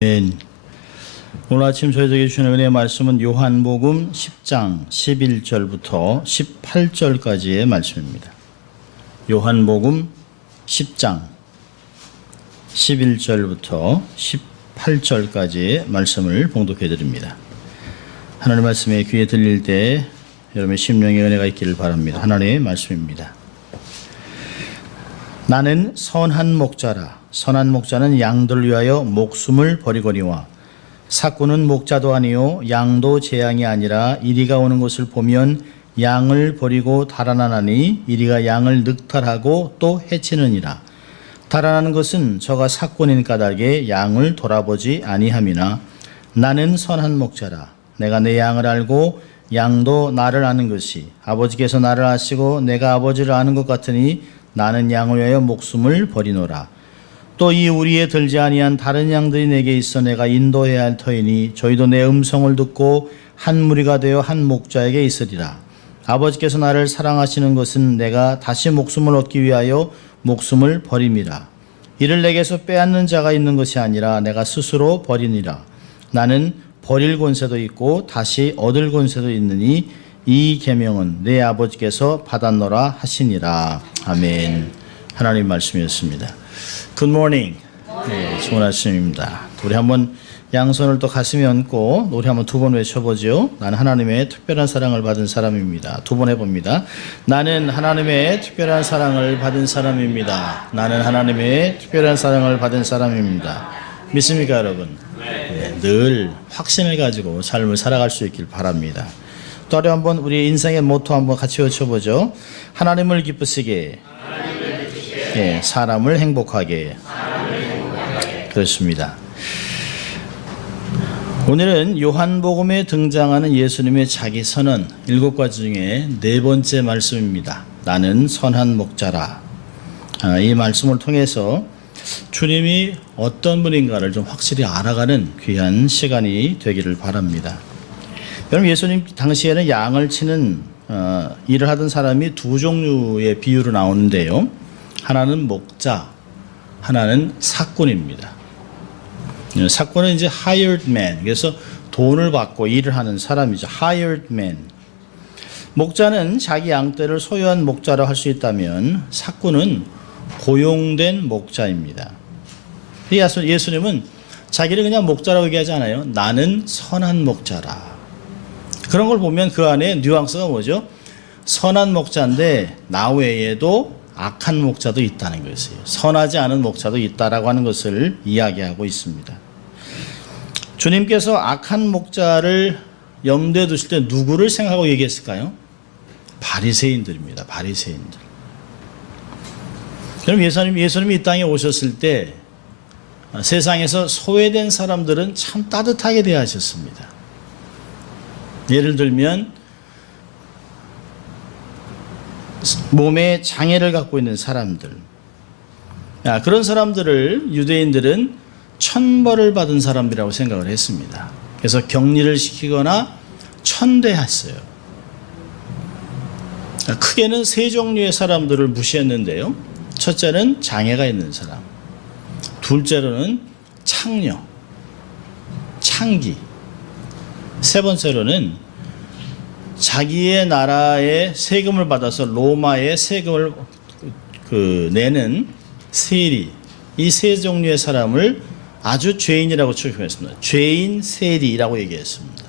오늘 아침 저희에게 주시는 은혜의 말씀은 요한복음 10장 11절부터 18절까지의 말씀입니다. 요한복음 10장 11절부터 18절까지의 말씀을 봉독해 드립니다. 하나님의 말씀에 귀에 들릴 때 여러분의 심령의 은혜가 있기를 바랍니다. 하나님의 말씀입니다. 나는 선한 목자라. 선한 목자는 양들을 위하여 목숨을 버리거니와 삭구는 목자도 아니요 양도 제 양이 아니라 이리가 오는 것을 보면 양을 버리고 달아나나니 이리가 양을 늑탈하고 또 해치느니라. 달아나는 것은 저가 삭군인 까닭에 양을 돌아보지 아니함이나 나는 선한 목자라. 내가 내 양을 알고 양도 나를 아는 것이 아버지께서 나를 아시고 내가 아버지를 아는 것 같으니 나는 양을 위하여 목숨을 버리노라. 또 이 우리에 들지 아니한 다른 양들이 내게 있어 내가 인도해야 할 터이니 저희도 내 음성을 듣고 한 무리가 되어 한 목자에게 있으리라. 아버지께서 나를 사랑하시는 것은 내가 다시 목숨을 얻기 위하여 목숨을 버림이라. 이를 내게서 빼앗는 자가 있는 것이 아니라 내가 스스로 버리니라. 나는 버릴 권세도 있고 다시 얻을 권세도 있느니 이 계명은 내 아버지께서 받았노라 하시니라. 아멘. 하나님 말씀이었습니다. Good morning. 네, 좋은 아침입니다. 우리 한번 양손을 또 가슴에 얹고 노래 한번 두 번 외쳐보죠. 나는 하나님의 특별한 사랑을 받은 사람입니다. 두 번 해봅니다. 나는 하나님의 특별한 사랑을 받은 사람입니다. 나는 하나님의 특별한 사랑을 받은 사람입니다. 믿습니까, 여러분? 네, 늘 확신을 가지고 삶을 살아갈 수 있길 바랍니다. 또 한번 우리 인생의 모토 한번 같이 외쳐보죠. 하나님을 기쁘시게, 네, 사람을 행복하게. 그렇습니다. 오늘은 요한복음에 등장하는 예수님의 자기 선언 7가지 중에 네 번째 말씀입니다. 나는 선한 목자라. 이 말씀을 통해서 주님이 어떤 분인가를 좀 확실히 알아가는 귀한 시간이 되기를 바랍니다. 여러분, 예수님 당시에는 양을 치는 일을 하던 사람이 두 종류의 비유로 나오는데요. 하나는 목자, 하나는 삭군입니다. 삭군은 이제 hired man, 그래서 돈을 받고 일을 하는 사람이죠. hired man. 목자는 자기 양떼를 소유한 목자라 할 수 있다면 삭군은 고용된 목자입니다. 예수님은 자기를 그냥 목자라고 얘기하지 않아요. 나는 선한 목자라. 그런 걸 보면 그 안에 뉘앙스가 뭐죠? 선한 목자인데 나 외에도 악한 목자도 있다는 것이에요. 선하지 않은 목자도 있다라고 하는 것을 이야기하고 있습니다. 주님께서 악한 목자를 염두에 두실 때 누구를 생각하고 얘기했을까요? 바리새인들입니다. 바리새인들. 그럼 예수님이 이 땅에 오셨을 때 세상에서 소외된 사람들은 참 따뜻하게 대하셨습니다. 예를 들면 몸에 장애를 갖고 있는 사람들, 그런 사람들을 유대인들은 천벌을 받은 사람들이라고 생각을 했습니다. 그래서 격리를 시키거나 천대했어요. 크게는 세 종류의 사람들을 무시했는데요. 첫째는 장애가 있는 사람, 둘째로는 창녀, 창기, 세 번째로는 자기의 나라의 세금을 받아서 로마의 세금을 내는 세리, 이 세 종류의 사람을 아주 죄인이라고 취급했습니다. 죄인 세리라고 얘기했습니다.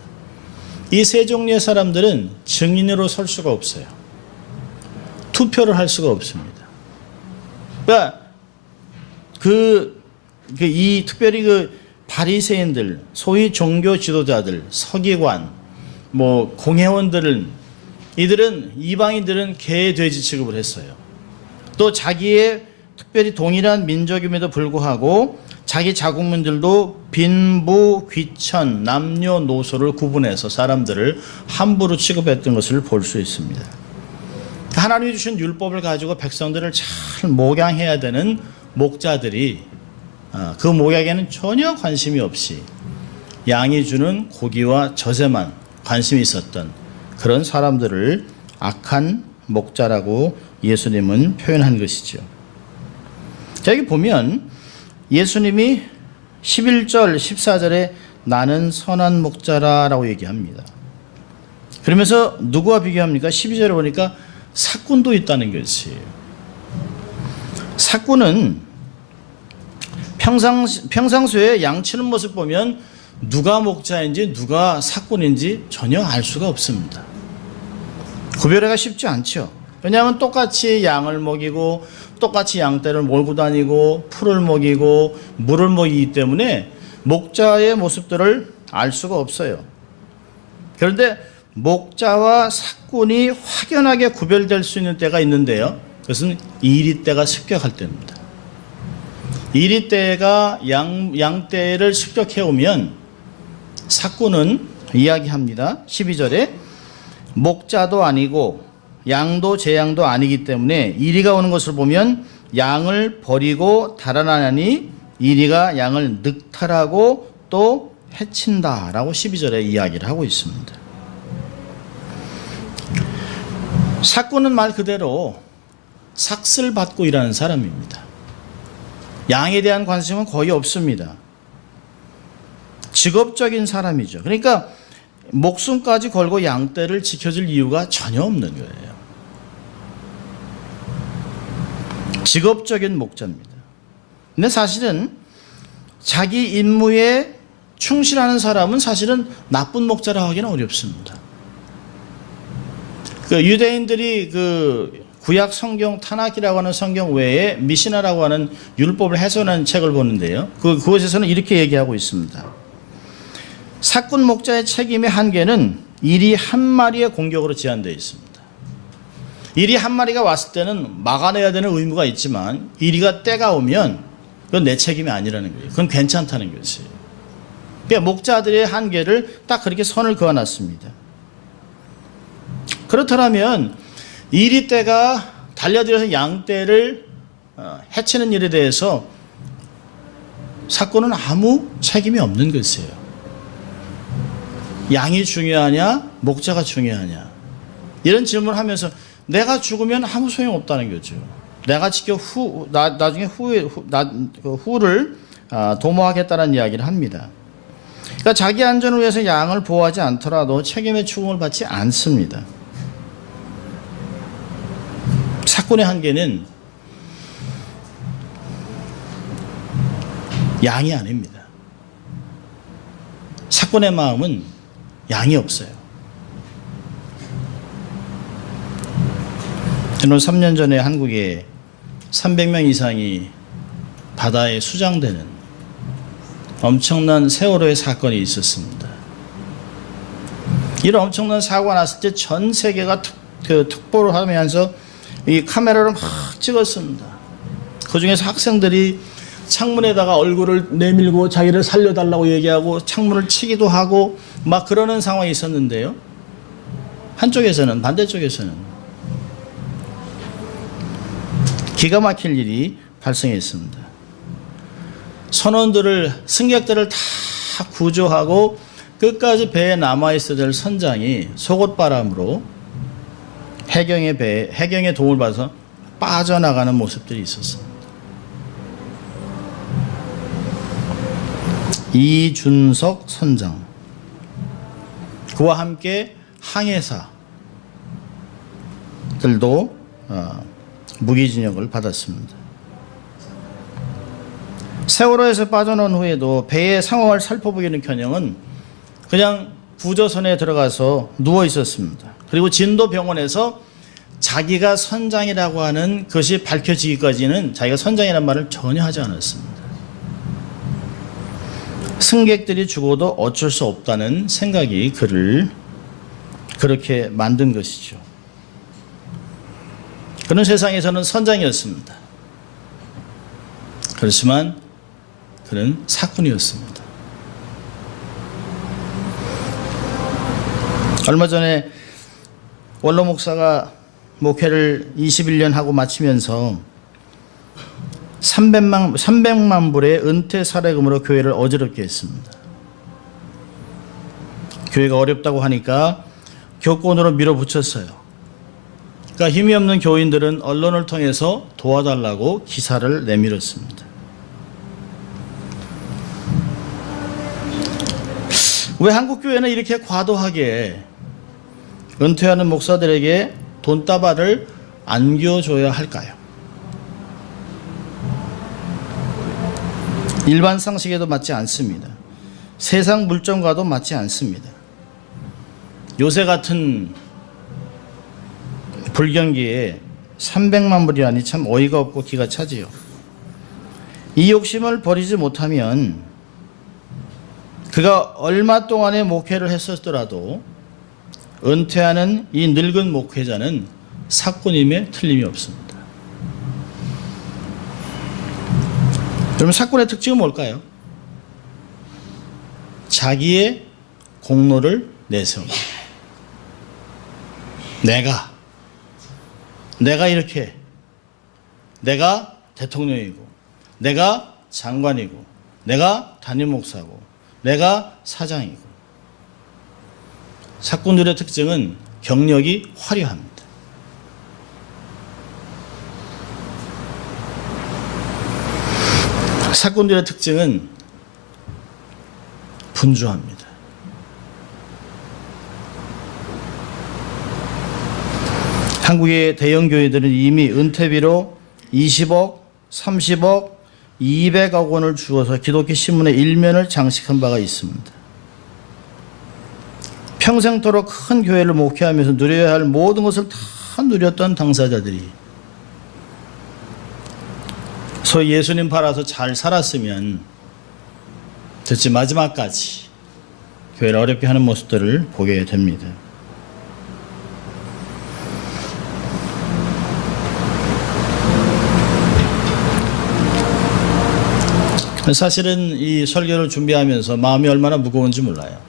이 세 종류의 사람들은 증인으로 설 수가 없어요. 투표를 할 수가 없습니다. 그러니까 이 특별히 바리새인들, 소위 종교 지도자들, 서기관, 공회원들은 이방인들은 개, 돼지 취급을 했어요. 또 자기의 특별히 동일한 민족임에도 불구하고 자기 자국민들도 빈부, 귀천, 남녀노소를 구분해서 사람들을 함부로 취급했던 것을 볼 수 있습니다. 하나님이 주신 율법을 가지고 백성들을 잘 목양해야 되는 목자들이 그 목양에는 전혀 관심이 없이 양이 주는 고기와 젖에만 관심이 있었던 그런 사람들을 악한 목자라고 예수님은 표현한 것이죠. 자, 여기 보면 예수님이 11절, 14절에 나는 선한 목자라라고 얘기합니다. 그러면서 누구와 비교합니까? 12절에 보니까 삭군도 있다는 것이에요. 삭군은 평상시에 양 치는 모습 보면 누가 목자인지 누가 삭군인지 전혀 알 수가 없습니다. 구별하기가 쉽지 않죠. 왜냐하면 똑같이 양을 먹이고 똑같이 양떼를 몰고 다니고 풀을 먹이고 물을 먹이기 때문에 목자의 모습들을 알 수가 없어요. 그런데 목자와 삭군이 확연하게 구별될 수 있는 때가 있는데요. 그것은 이리떼가 습격할 때입니다. 이리떼가 양떼를 습격해 오면 삭군은 이야기합니다. 12절에 목자도 아니고 양도 제 양도 아니기 때문에 이리가 오는 것을 보면 양을 버리고 달아나니 이리가 양을 늑탈하고 또 해친다라고 12절에 이야기를 하고 있습니다. 삭군은 말 그대로 삭슬 받고 일하는 사람입니다. 양에 대한 관심은 거의 없습니다. 직업적인 사람이죠. 그러니까 목숨까지 걸고 양떼를 지켜줄 이유가 전혀 없는 거예요. 직업적인 목자입니다. 근데 사실은 자기 임무에 충실하는 사람은 사실은 나쁜 목자라 하기는 어렵습니다. 유대인들이 구약 성경 타나키라고 하는 성경 외에 미시나라고 하는 율법을 해석하는 책을 보는데요. 그곳에서는 이렇게 얘기하고 있습니다. 삭군 목자의 책임의 한계는 이리 한 마리의 공격으로 제한되어 있습니다. 이리 한 마리가 왔을 때는 막아내야 되는 의무가 있지만 이리가 때가 오면 그건 내 책임이 아니라는 거예요. 그건 괜찮다는 것이에요. 그러니까 목자들의 한계를 딱 그렇게 선을 그어놨습니다. 그렇다면 이리 때가 달려들어서 양떼를 해치는 일에 대해서 삭군은 아무 책임이 없는 것이에요. 양이 중요하냐 목자가 중요하냐 이런 질문을 하면서 내가 죽으면 아무 소용없다는 거죠. 내가 지켜 나중에 후를 도모하겠다는 이야기를 합니다. 그러니까 자기 안전을 위해서 양을 보호하지 않더라도 책임의 추궁을 받지 않습니다. 삭군의 한계는 양이 아닙니다. 삭군의 마음은 양이 없어요. 저는 3년 전에 한국에 300명 이상이 바다에 수장되는 엄청난 세월호의 사건이 있었습니다. 이런 엄청난 사고가 났을 때 전 세계가 특보를 하면서 이 카메라를 막 찍었습니다. 그 중에서 학생들이 창문에다가 얼굴을 내밀고 자기를 살려달라고 얘기하고 창문을 치기도 하고 막 그러는 상황이 있었는데요. 한쪽에서는 반대쪽에서는 기가 막힐 일이 발생했습니다. 승객들을 다 구조하고 끝까지 배에 남아있어야 될 선장이 속옷바람으로 해경의 도움을 받아서 빠져나가는 모습들이 있었습니다. 이준석 선장, 그와 함께 항해사들도 무기징역을 받았습니다. 세월호에서 빠져나온 후에도 배의 상황을 살펴보기는커녕 그냥 구조선에 들어가서 누워 있었습니다. 그리고 진도병원에서 자기가 선장이라고 하는 것이 밝혀지기까지는 자기가 선장이라는 말을 전혀 하지 않았습니다. 승객들이 죽어도 어쩔 수 없다는 생각이 그를 그렇게 만든 것이죠. 그런 세상에서는 선장이었습니다. 그렇지만 그는 사꾼이었습니다. 얼마 전에 원로 목사가 목회를 21년 하고 마치면서 300만 불의 은퇴 사례금으로 교회를 어지럽게 했습니다. 교회가 어렵다고 하니까 교권으로 밀어붙였어요. 그러니까 힘이 없는 교인들은 언론을 통해서 도와달라고 기사를 내밀었습니다. 왜 한국 교회는 이렇게 과도하게 은퇴하는 목사들에게 돈다발을 안겨줘야 할까요? 일반 상식에도 맞지 않습니다. 세상 물정과도 맞지 않습니다. 요새 같은 불경기에 300만 불이라니 참 어이가 없고 기가 차지요. 이 욕심을 버리지 못하면 그가 얼마 동안의 목회를 했었더라도 은퇴하는 이 늙은 목회자는 사꾼임에 틀림이 없습니다. 그러면 사꾼의 특징은 뭘까요? 자기의 공로를 내세웁니다. 내가 이렇게, 내가 대통령이고, 내가 장관이고, 내가 담임 목사고, 내가 사장이고. 사꾼들의 특징은 경력이 화려합니다. 사꾼들의 특징은 분주합니다. 한국의 대형 교회들은 이미 은퇴비로 20억, 30억, 200억 원을 주어서 기독교 신문의 일면을 장식한 바가 있습니다. 평생토록 큰 교회를 목회하면서 누려야 할 모든 것을 다 누렸던 당사자들이 소위 예수님 팔아서 잘 살았으면 도대체 마지막까지 교회를 어렵게 하는 모습들을 보게 됩니다. 사실은 이 설교를 준비하면서 마음이 얼마나 무거운지 몰라요.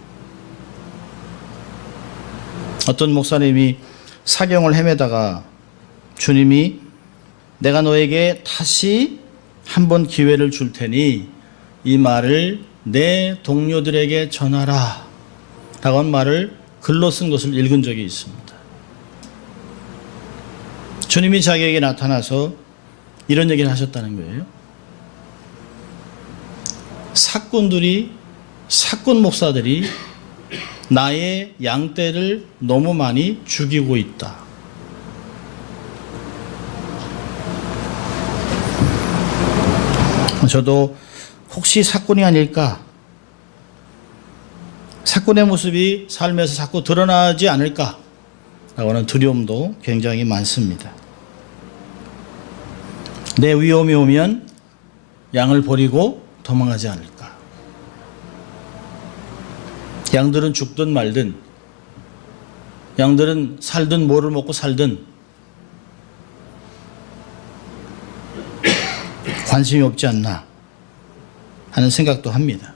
어떤 목사님이 사경을 헤매다가 주님이 내가 너에게 다시 한번 기회를 줄 테니 이 말을 내 동료들에게 전하라 라고 한 말을 글로 쓴 것을 읽은 적이 있습니다. 주님이 자기에게 나타나서 이런 얘기를 하셨다는 거예요. 사꾼 목사들이 나의 양떼를 너무 많이 죽이고 있다. 저도 혹시 사꾼이 아닐까? 사꾼의 모습이 삶에서 자꾸 드러나지 않을까? 라고 하는 두려움도 굉장히 많습니다. 내 위험이 오면 양을 버리고 도망가지 않을까? 양들은 죽든 말든, 양들은 살든 뭐를 먹고 살든 관심이 없지 않나 하는 생각도 합니다.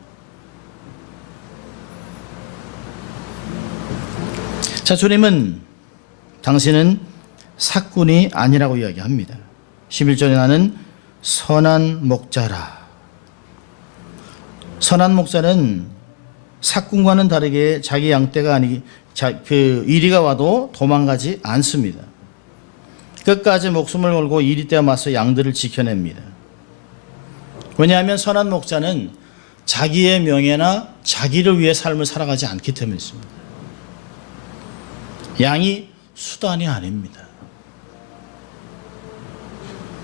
자, 주님은 당신은 사꾼이 아니라고 이야기합니다. 11절에 나는 선한 목자라. 선한 목자는 사꾼과는 다르게 자기 양떼가 이리가 와도 도망가지 않습니다. 끝까지 목숨을 걸고 이리떼와 맞서 양들을 지켜냅니다. 왜냐하면 선한 목자는 자기의 명예나 자기를 위해 삶을 살아가지 않기 때문입니다. 양이 수단이 아닙니다.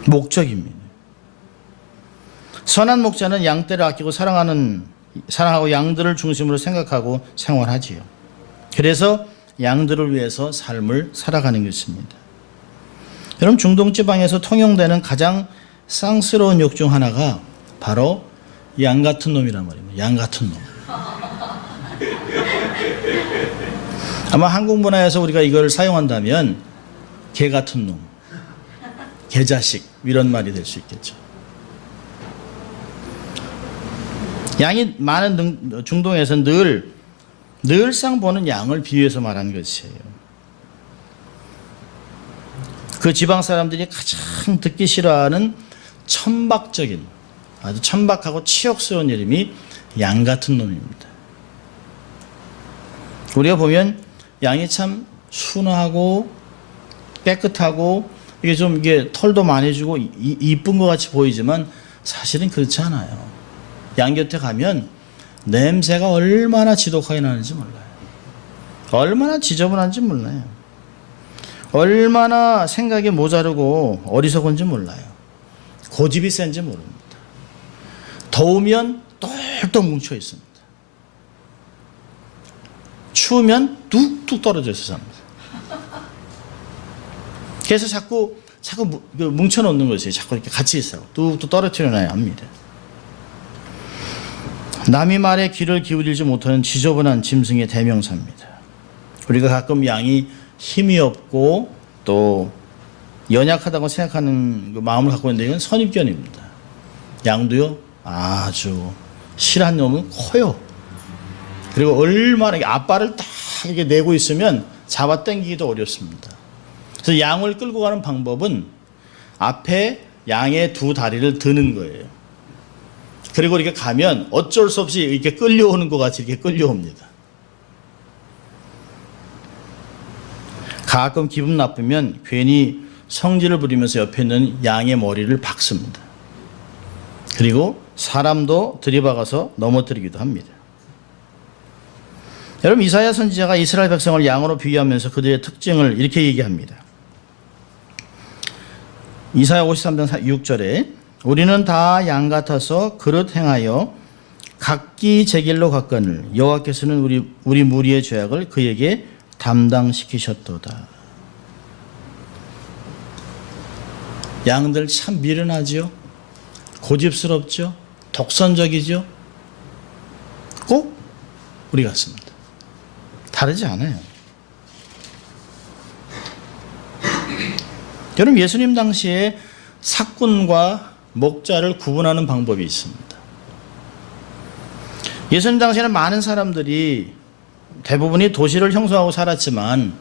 목적입니다. 선한 목자는 양떼를 아끼고 사랑하고 양들을 중심으로 생각하고 생활하지요. 그래서 양들을 위해서 삶을 살아가는 것입니다. 여러분, 중동 지방에서 통용되는 가장 쌍스러운 욕 중 하나가 바로 양 같은 놈이란 말입니다. 양 같은 놈. 아마 한국 문화에서 우리가 이걸 사용한다면 개 같은 놈, 개자식 이런 말이 될 수 있겠죠. 양이 많은 중동에서 늘상 보는 양을 비유해서 말하는 것이에요. 그 지방 사람들이 가장 듣기 싫어하는 천박적인, 아주 천박하고 치욕스러운 이름이 양 같은 놈입니다. 우리가 보면 양이 참 순하고 깨끗하고 이게 털도 많이 주고 이쁜 것 같이 보이지만 사실은 그렇지 않아요. 양 곁에 가면 냄새가 얼마나 지독하게 나는지 몰라요. 얼마나 지저분한지 몰라요. 얼마나 생각이 모자르고 어리석은지 몰라요. 고집이 센지 모릅니다. 더우면 똘똘 뭉쳐 있습니다. 추우면 뚝뚝 떨어져서 삽니다. 그래서 자꾸 뭉쳐 놓는 것이 자꾸 이렇게 같이 있어요. 뚝뚝 떨어뜨려 놔야 합니다. 남의 말에 귀를 기울이지 못하는 지저분한 짐승의 대명사입니다. 우리가 가끔 양이 힘이 없고 또 연약하다고 생각하는 그 마음을 갖고 있는데 이건 선입견입니다. 양도요 아주 실한 놈은 커요. 그리고 얼마나 앞발을 딱 이렇게 내고 있으면 잡아 당기기도 어렵습니다. 그래서 양을 끌고 가는 방법은 앞에 양의 두 다리를 드는 거예요. 그리고 이렇게 가면 어쩔 수 없이 이렇게 끌려오는 것 같이 이렇게 끌려옵니다. 가끔 기분 나쁘면 괜히 성질을 부리면서 옆에 있는 양의 머리를 박습니다. 그리고 사람도 들이박아서 넘어뜨리기도 합니다. 여러분, 이사야 선지자가 이스라엘 백성을 양으로 비유하면서 그들의 특징을 이렇게 얘기합니다. 이사야 53장 6절에 우리는 다 양 같아서 그릇 행하여 각기 제 길로 갔거늘 여호와께서는 우리 무리의 죄악을 그에게 담당시키셨도다. 양들 참 미련하지요. 고집스럽죠. 독선적이죠. 꼭 우리 같습니다. 다르지 않아요. 여러분, 예수님 당시에 삭군과 목자를 구분하는 방법이 있습니다. 예수님 당시에는 많은 사람들이 대부분이 도시를 형성하고 살았지만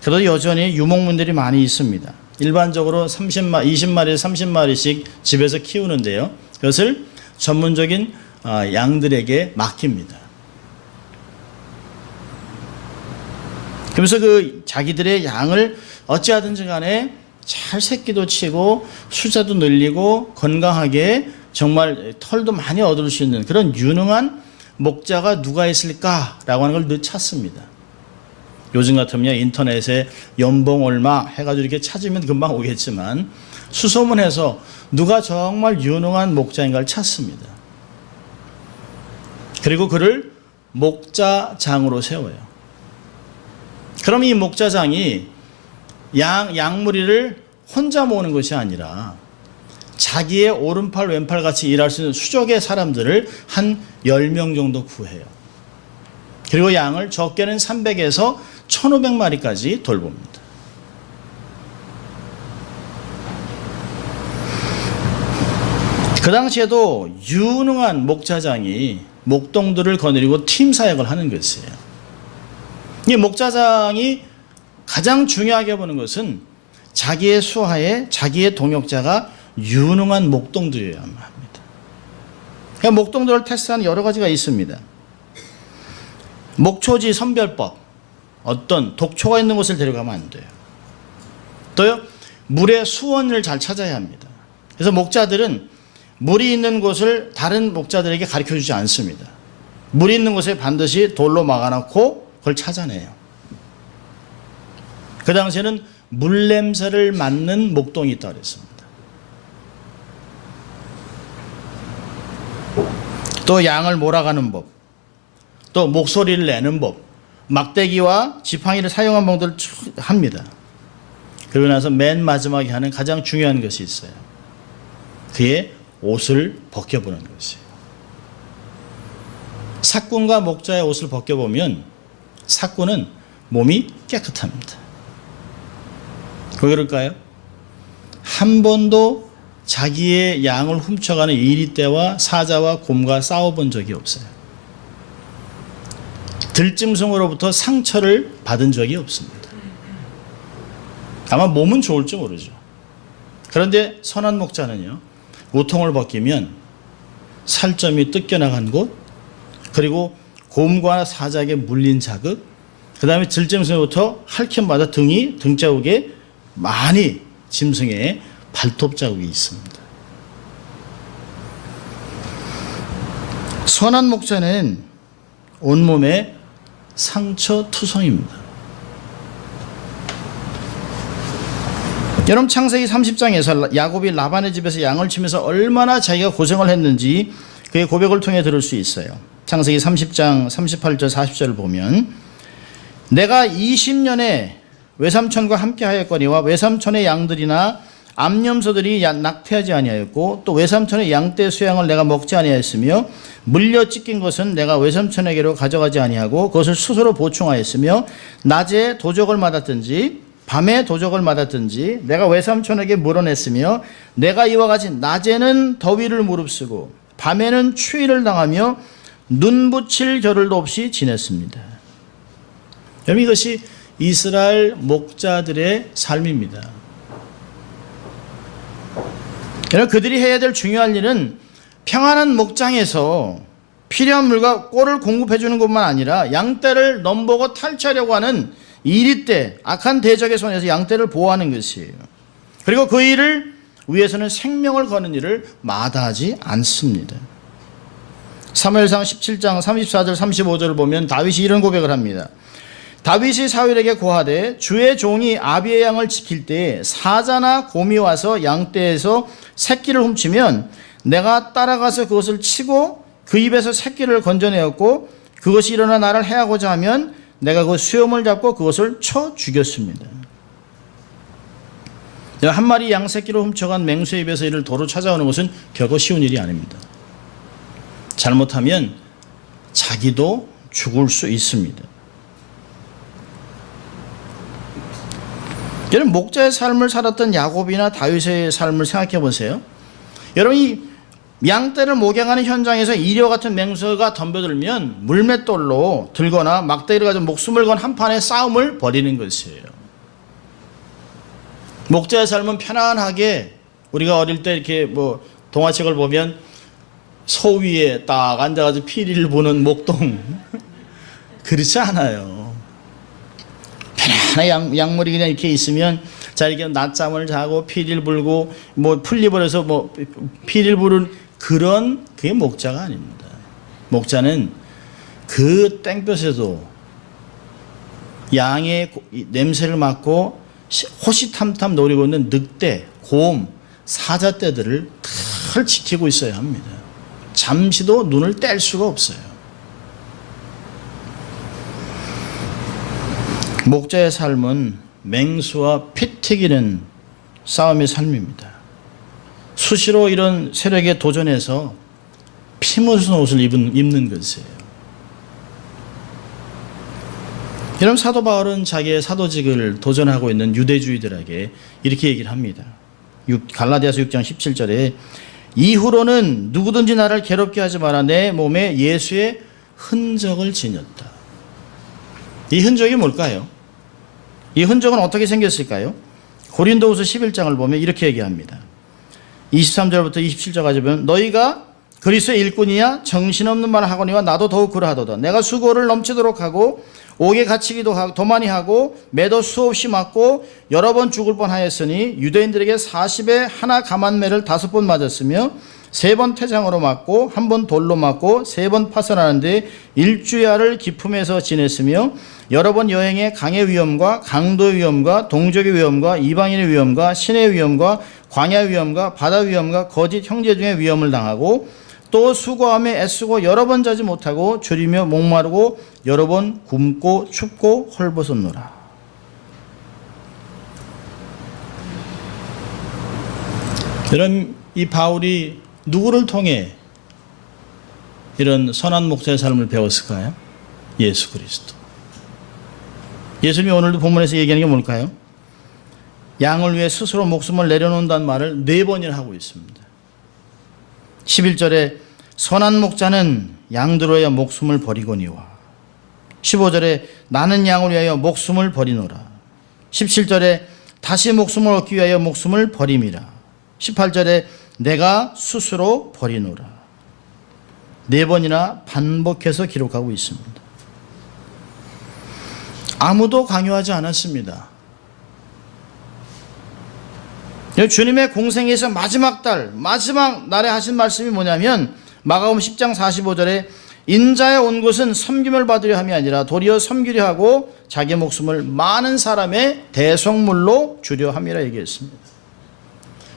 그래도 여전히 유목민들이 많이 있습니다. 일반적으로 20마리에서 30마리씩 집에서 키우는데요. 그것을 전문적인 양들에게 맡깁니다. 그러면서 그 자기들의 양을 어찌하든지 간에 잘 새끼도 치고 숫자도 늘리고 건강하게 정말 털도 많이 얻을 수 있는 그런 유능한 목자가 누가 있을까라고 하는 걸 늘 찾습니다. 요즘 같으면 인터넷에 연봉 얼마 해가지고 이렇게 찾으면 금방 오겠지만 수소문해서 누가 정말 유능한 목자인가를 찾습니다. 그리고 그를 목자장으로 세워요. 그럼 이 목자장이 양무리를 혼자 모으는 것이 아니라 자기의 오른팔 왼팔 같이 일할 수 있는 수족의 사람들을 한 10명 정도 구해요. 그리고 양을 적게는 300에서 1500마리까지 돌봅니다. 그 당시에도 유능한 목자장이 목동들을 거느리고 팀 사역을 하는 것이에요. 이 목자장이 가장 중요하게 보는 것은 자기의 수하에 자기의 동역자가 유능한 목동들이어야만 합니다. 그러니까 목동들을 테스트하는 여러 가지가 있습니다. 목초지 선별법, 어떤 독초가 있는 곳을 데려가면 안 돼요. 또요, 물의 수원을 잘 찾아야 합니다. 그래서 목자들은 물이 있는 곳을 다른 목자들에게 가르쳐주지 않습니다. 물이 있는 곳에 반드시 돌로 막아놓고 그걸 찾아내요. 그 당시에는 물냄새를 맡는 목동이 있다고 그랬습니다. 또 양을 몰아가는 법, 또 목소리를 내는 법, 막대기와 지팡이를 사용한 방법을 합니다. 그러고 나서 맨 마지막에 하는 가장 중요한 것이 있어요. 그의 옷을 벗겨보는 것이에요. 삭군과 목자의 옷을 벗겨보면 삭군은 몸이 깨끗합니다. 왜 그럴까요? 한 번도 자기의 양을 훔쳐가는 이리떼와 사자와 곰과 싸워본 적이 없어요. 들짐승으로부터 상처를 받은 적이 없습니다. 아마 몸은 좋을지 모르죠. 그런데 선한 목자는요, 우통을 벗기면 살점이 뜯겨나간 곳, 그리고 곰과 사자에게 물린 자극, 그 다음에 들짐승으로부터 핥힘마다 등자국에 많이 짐승의 발톱 자국이 있습니다. 선한 목자는 온몸에 상처투성입니다. 여러분, 창세기 30장에서 야곱이 라반의 집에서 양을 치면서 얼마나 자기가 고생을 했는지 그의 고백을 통해 들을 수 있어요. 창세기 30장 38절 40절을 보면 내가 20년에 외삼촌과 함께 하였거니와 외삼촌의 양들이나 암염소들이 낙태하지 아니하였고 또 외삼촌의 양떼 수양을 내가 먹지 아니하였으며 물려 찢긴 것은 내가 외삼촌에게로 가져가지 아니하고 그것을 스스로 보충하였으며 낮에 도적을 맞았든지 밤에 도적을 맞았든지 내가 외삼촌에게 물어냈으며 내가 이와 같이 낮에는 더위를 무릅쓰고 밤에는 추위를 당하며 눈 붙일 겨를도 없이 지냈습니다. 여러분, 이것이 이스라엘 목자들의 삶입니다. 여러분, 그들이 해야 될 중요한 일은 평안한 목장에서 필요한 물과 꼴을 공급해 주는 것만 아니라 양떼를 넘보고 탈취하려고 하는 이리떼, 악한 대적의 손에서 양떼를 보호하는 것이에요. 그리고 그 일을 위해서는 생명을 거는 일을 마다하지 않습니다. 사무엘상 17장 34절 35절을 보면 다윗이 이런 고백을 합니다. 다윗이 사울에게 고하되 주의 종이 아비의 양을 지킬 때 사자나 곰이 와서 양떼에서 새끼를 훔치면 내가 따라가서 그것을 치고 그 입에서 새끼를 건져내었고 그것이 일어나 나를 해하고자 하면 내가 그 수염을 잡고 그것을 쳐 죽였습니다. 한 마리 양 새끼를 훔쳐간 맹수의 입에서 이를 도로 찾아오는 것은 결코 쉬운 일이 아닙니다. 잘못하면 자기도 죽을 수 있습니다. 여러분, 목자의 삶을 살았던 야곱이나 다윗의 삶을 생각해 보세요. 여러분, 이 양떼를 목양하는 현장에서 이리와 같은 맹수가 덤벼들면 물맷돌로 들거나 막대기를 가지고 목숨을 건 한판의 싸움을 벌이는 것이에요. 목자의 삶은 편안하게, 우리가 어릴 때 이렇게 동화책을 보면 소 위에 딱 앉아가지고 피리를 보는 목동 그렇지 않아요. 편안하게 양물이 그냥 이렇게 있으면 자, 이렇게 낮잠을 자고 피리를 불고 풀립을 해서 피리를 부른 그게 목자가 아닙니다. 목자는 그 땡볕에도 양의 냄새를 맡고 호시탐탐 노리고 있는 늑대, 곰, 사자떼들을 늘 지키고 있어야 합니다. 잠시도 눈을 뗄 수가 없어요. 목자의 삶은 맹수와 피 튀기는 싸움의 삶입니다. 수시로 이런 세력에 도전해서 피 묻은 옷을 입는 것이에요. 이런 사도 바울은 자기의 사도직을 도전하고 있는 유대주의들에게 이렇게 얘기를 합니다. 갈라디아서 6장 17절에 이후로는 누구든지 나를 괴롭게 하지 마라. 내 몸에 예수의 흔적을 지녔다. 이 흔적이 뭘까요? 이 흔적은 어떻게 생겼을까요? 고린도후서 11장을 보면 이렇게 얘기합니다. 23절부터 27절까지 보면 너희가 그리스도의 일꾼이냐 정신없는 말을 하거니와 나도 더욱 그러하도다. 내가 수고를 넘치도록 하고 옥에 갇히기도 하고 더 많이 하고 매도 수없이 맞고 여러 번 죽을 뻔하였으니 유대인들에게 40에 하나 감한매를 5번 맞았으며 3번 태장으로 맞고 1번 돌로 맞고 3번 파선하는데 일주야를 기품에서 지냈으며 여러 번 여행에 강의 위험과 강도의 위험과 동족의 위험과 이방인의 위험과 신의 위험과 광야의 위험과 바다 위험과 거짓 형제 중에 위험을 당하고 또 수고하며 애쓰고 여러 번 자지 못하고 졸이며 목마르고 여러 번 굶고 춥고 헐벗었노라. 여러분, 이 바울이 누구를 통해 이런 선한 목자의 삶을 배웠을까요? 예수 그리스도. 예수님이 오늘도 본문에서 얘기하는 게 뭘까요? 양을 위해 스스로 목숨을 내려놓는다는 말을 4번이나 하고 있습니다. 11절에 선한 목자는 양들을 위하여 목숨을 버리거니와 15절에 나는 양을 위하여 목숨을 버리노라. 17절에 다시 목숨을 얻기 위하여 목숨을 버림이라. 18절에 내가 스스로 버리노라. 4번이나 반복해서 기록하고 있습니다. 아무도 강요하지 않았습니다. 주님의 공생에서 마지막 날에 하신 말씀이 뭐냐면 마가복음 10장 45절에 인자에 온 것은 섬김을 받으려 함이 아니라 도리어 섬기려 하고 자기 목숨을 많은 사람의 대속물로 주려 함이라 얘기했습니다.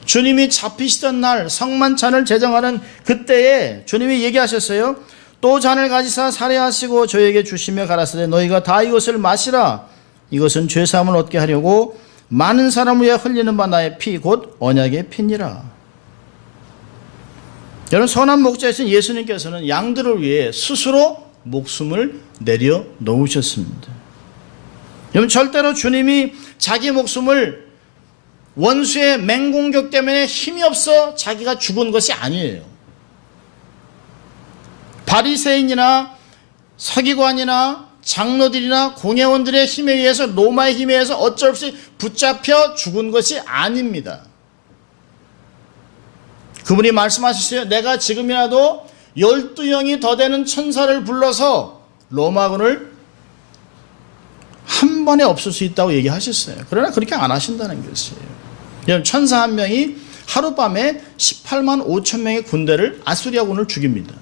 주님이 잡히시던 날 성만찬을 제정하는 그때에 주님이 얘기하셨어요. 또 잔을 가지사 살해하시고 저에게 주시며 가라사대 너희가 다 이것을 마시라. 이것은 죄사함을 얻게 하려고 많은 사람을 위해 흘리는 바 나의 피 곧 언약의 피니라. 여러분, 선한 목자이신 예수님께서는 양들을 위해 스스로 목숨을 내려 놓으셨습니다. 여러분, 절대로 주님이 자기 목숨을 원수의 맹공격 때문에 힘이 없어 자기가 죽은 것이 아니에요. 바리새인이나 서기관이나 장로들이나 공회원들의 힘에 의해서, 로마의 힘에 의해서 어쩔 수 없이 붙잡혀 죽은 것이 아닙니다. 그분이 말씀하셨어요. 내가 지금이라도 12영이 더 되는 천사를 불러서 로마군을 한 번에 없앨 수 있다고 얘기하셨어요. 그러나 그렇게 안 하신다는 것이에요. 여러분, 천사 한 명이 하룻밤에 18만 5천 명의 군대를, 아수리아군을 죽입니다.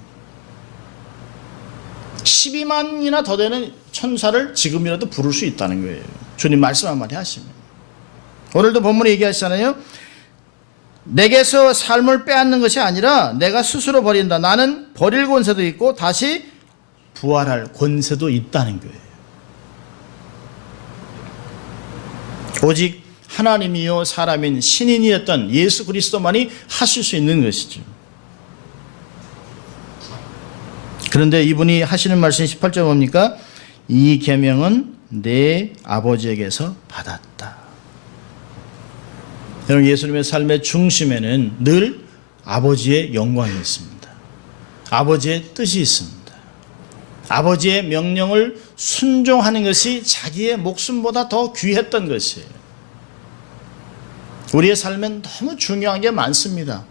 12만이나 더 되는 천사를 지금이라도 부를 수 있다는 거예요. 주님 말씀 한마디 하시면. 오늘도 본문에 얘기하시잖아요. 내게서 삶을 빼앗는 것이 아니라 내가 스스로 버린다. 나는 버릴 권세도 있고 다시 부활할 권세도 있다는 거예요. 오직 하나님이요 사람인 신인이었던 예수 그리스도만이 하실 수 있는 것이죠. 그런데 이분이 하시는 말씀 18절 뭡니까? 이 계명은 내 아버지에게서 받았다. 여러분, 예수님의 삶의 중심에는 늘 아버지의 영광이 있습니다. 아버지의 뜻이 있습니다. 아버지의 명령을 순종하는 것이 자기의 목숨보다 더 귀했던 것이에요. 우리의 삶엔 너무 중요한 게 많습니다.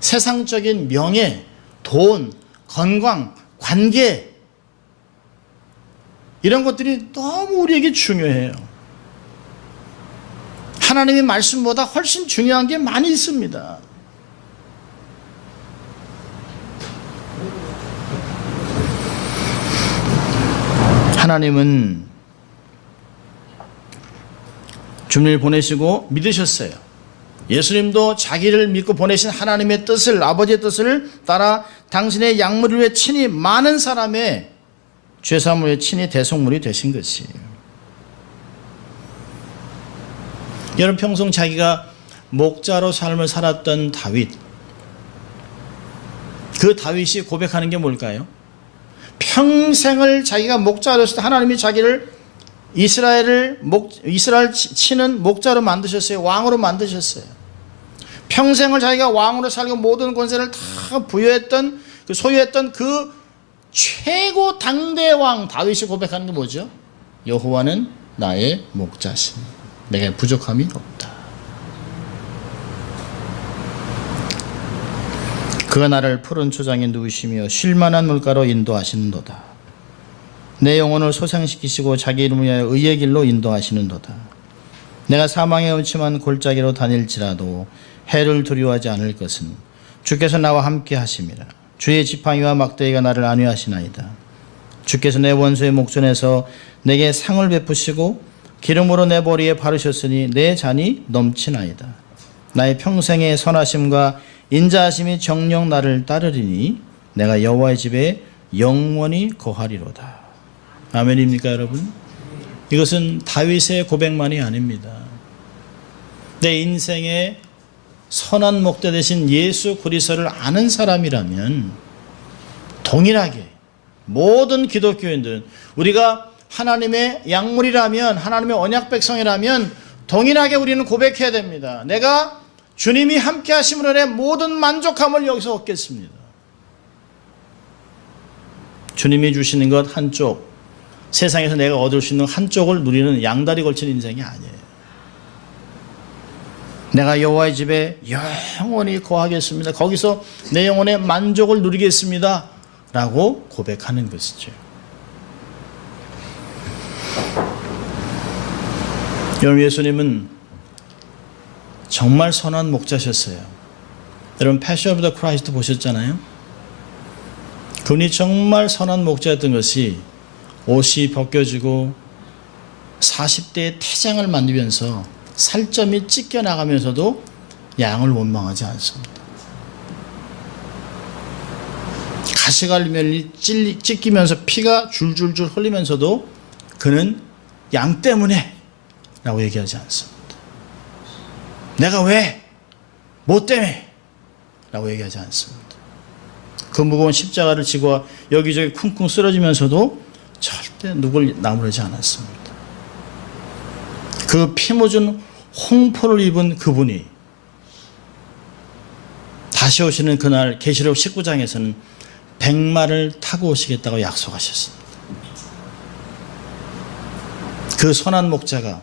세상적인 명예, 돈, 건강, 관계, 이런 것들이 너무 우리에게 중요해요. 하나님의 말씀보다 훨씬 중요한 게 많이 있습니다. 하나님은 주님을 보내시고 믿으셨어요. 예수님도 자기를 믿고 보내신 하나님의 뜻을, 아버지의 뜻을 따라 당신의 양물을 위해 친히 많은 사람의 죄사함을 위해 친히 대속물이 되신 것이에요. 여러분, 평생 자기가 목자로 삶을 살았던 다윗, 그 다윗이 고백하는 게 뭘까요? 평생을 자기가 목자로서 하나님이 자기를 이스라엘 치는 목자로 만드셨어요. 왕으로 만드셨어요. 평생을 자기가 왕으로 살고 모든 권세를 다 부여했던, 소유했던 그 최고 당대 왕 다윗이 고백하는 게 뭐죠? 여호와는 나의 목자심, 내게 부족함이 없다. 그가 나를 푸른 초장에 누우시며 쉴만한 물가로 인도하시는도다. 내 영혼을 소생시키시고 자기 이름을 위하여 의의 길로 인도하시는도다. 내가 사망의 음침한 골짜기로 다닐지라도 해를 두려워하지 않을 것은 주께서 나와 함께 하심이라. 주의 지팡이와 막대기가 나를 안위하시나이다. 주께서 내 원수의 목전에서 내게 상을 베푸시고 기름으로 내 머리에 바르셨으니 내 잔이 넘치나이다. 나의 평생의 선하심과 인자하심이 정녕 나를 따르리니 내가 여호와의 집에 영원히 거하리로다. 아멘입니까, 여러분? 이것은 다윗의 고백만이 아닙니다. 내 인생의 선한 목자 되신 예수 그리스도를 아는 사람이라면 동일하게 모든 기독교인들은, 우리가 하나님의 양물이라면, 하나님의 언약 백성이라면 동일하게 우리는 고백해야 됩니다. 내가 주님이 함께 하심으로 인해 모든 만족함을 여기서 얻겠습니다. 주님이 주시는 것 한쪽, 세상에서 내가 얻을 수 있는 한쪽을 누리는 양다리 걸친 인생이 아니에요. 내가 여호와의 집에 영원히 거하겠습니다. 거기서 내 영혼의 만족을 누리겠습니다 라고 고백하는 것이죠. 여러분, 예수님은 정말 선한 목자셨어요. 여러분, 패션 오브 더 크라이스트 보셨잖아요. 그분이 정말 선한 목자였던 것이 옷이 벗겨지고 40대의 태장을 만들면서 살점이 찢겨나가면서도 양을 원망하지 않습니다. 가시갈면이 찢기면서 피가 줄줄줄 흘리면서도 그는 양 때문에 라고 얘기하지 않습니다. 내가 왜? 뭐 때문에? 라고 얘기하지 않습니다. 그 무거운 십자가를 지고 여기저기 쿵쿵 쓰러지면서도 절대 누굴 나무라지 않았습니다. 그 피 묻은 홍포를 입은 그분이 다시 오시는 그날 계시록 19장에서는 백마를 타고 오시겠다고 약속하셨습니다. 그 선한 목자가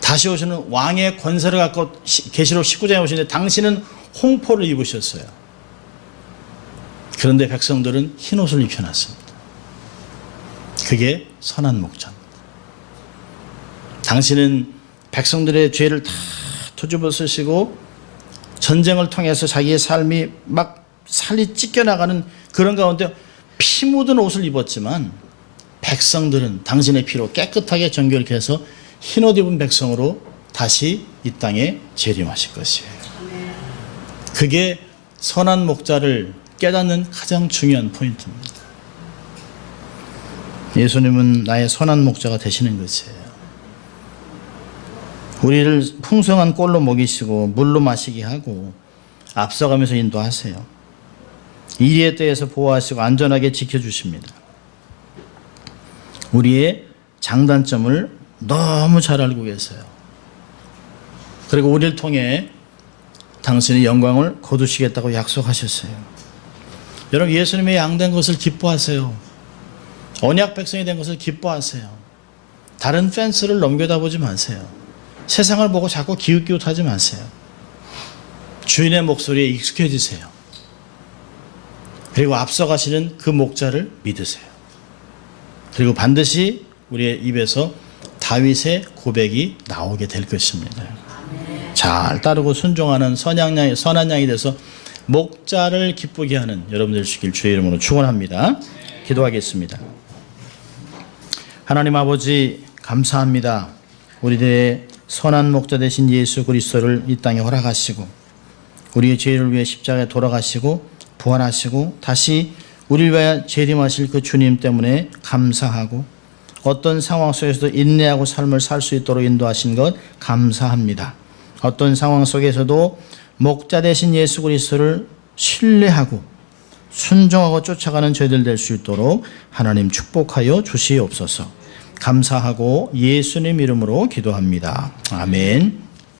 다시 오시는 왕의 권세를 갖고 계시록 19장에 오시는데 당신은 홍포를 입으셨어요. 그런데 백성들은 흰옷을 입혀놨습니다. 그게 선한 목자입니다. 당신은 백성들의 죄를 다 뒤집어 쓰시고 전쟁을 통해서 자기의 삶이 막 살이 찢겨나가는 그런 가운데 피 묻은 옷을 입었지만 백성들은 당신의 피로 깨끗하게 정결케 해서 흰옷 입은 백성으로 다시 이 땅에 재림하실 것이에요. 그게 선한 목자를 깨닫는 가장 중요한 포인트입니다. 예수님은 나의 선한 목자가 되시는 것이에요. 우리를 풍성한 꼴로 먹이시고 물로 마시게 하고 앞서가면서 인도하세요. 이리에 때에서 보호하시고 안전하게 지켜주십니다. 우리의 장단점을 너무 잘 알고 계세요. 그리고 우리를 통해 당신의 영광을 거두시겠다고 약속하셨어요. 여러분, 예수님의 양된 것을 기뻐하세요. 언약 백성이 된 것을 기뻐하세요. 다른 펜스를 넘겨다보지 마세요. 세상을 보고 자꾸 기웃기웃하지 마세요. 주인의 목소리에 익숙해지세요. 그리고 앞서가시는 그 목자를 믿으세요. 그리고 반드시 우리의 입에서 다윗의 고백이 나오게 될 것입니다. 잘 따르고 순종하는 선한 양이 돼서 목자를 기쁘게 하는 여러분들 되시길 주의 이름으로 축원합니다. 기도하겠습니다. 하나님 아버지, 감사합니다. 우리들의 선한 목자 되신 예수 그리스도를 이 땅에 허락하시고 우리의 죄를 위해 십자가에 돌아가시고 부활하시고 다시 우리를 위하여 재림하실 그 주님 때문에 감사하고 어떤 상황 속에서도 인내하고 삶을 살 수 있도록 인도하신 것 감사합니다. 어떤 상황 속에서도 목자 되신 예수 그리스도를 신뢰하고 순종하고 쫓아가는 저희들 될 수 있도록 하나님 축복하여 주시옵소서. 감사하고 예수님 이름으로 기도합니다. 아멘.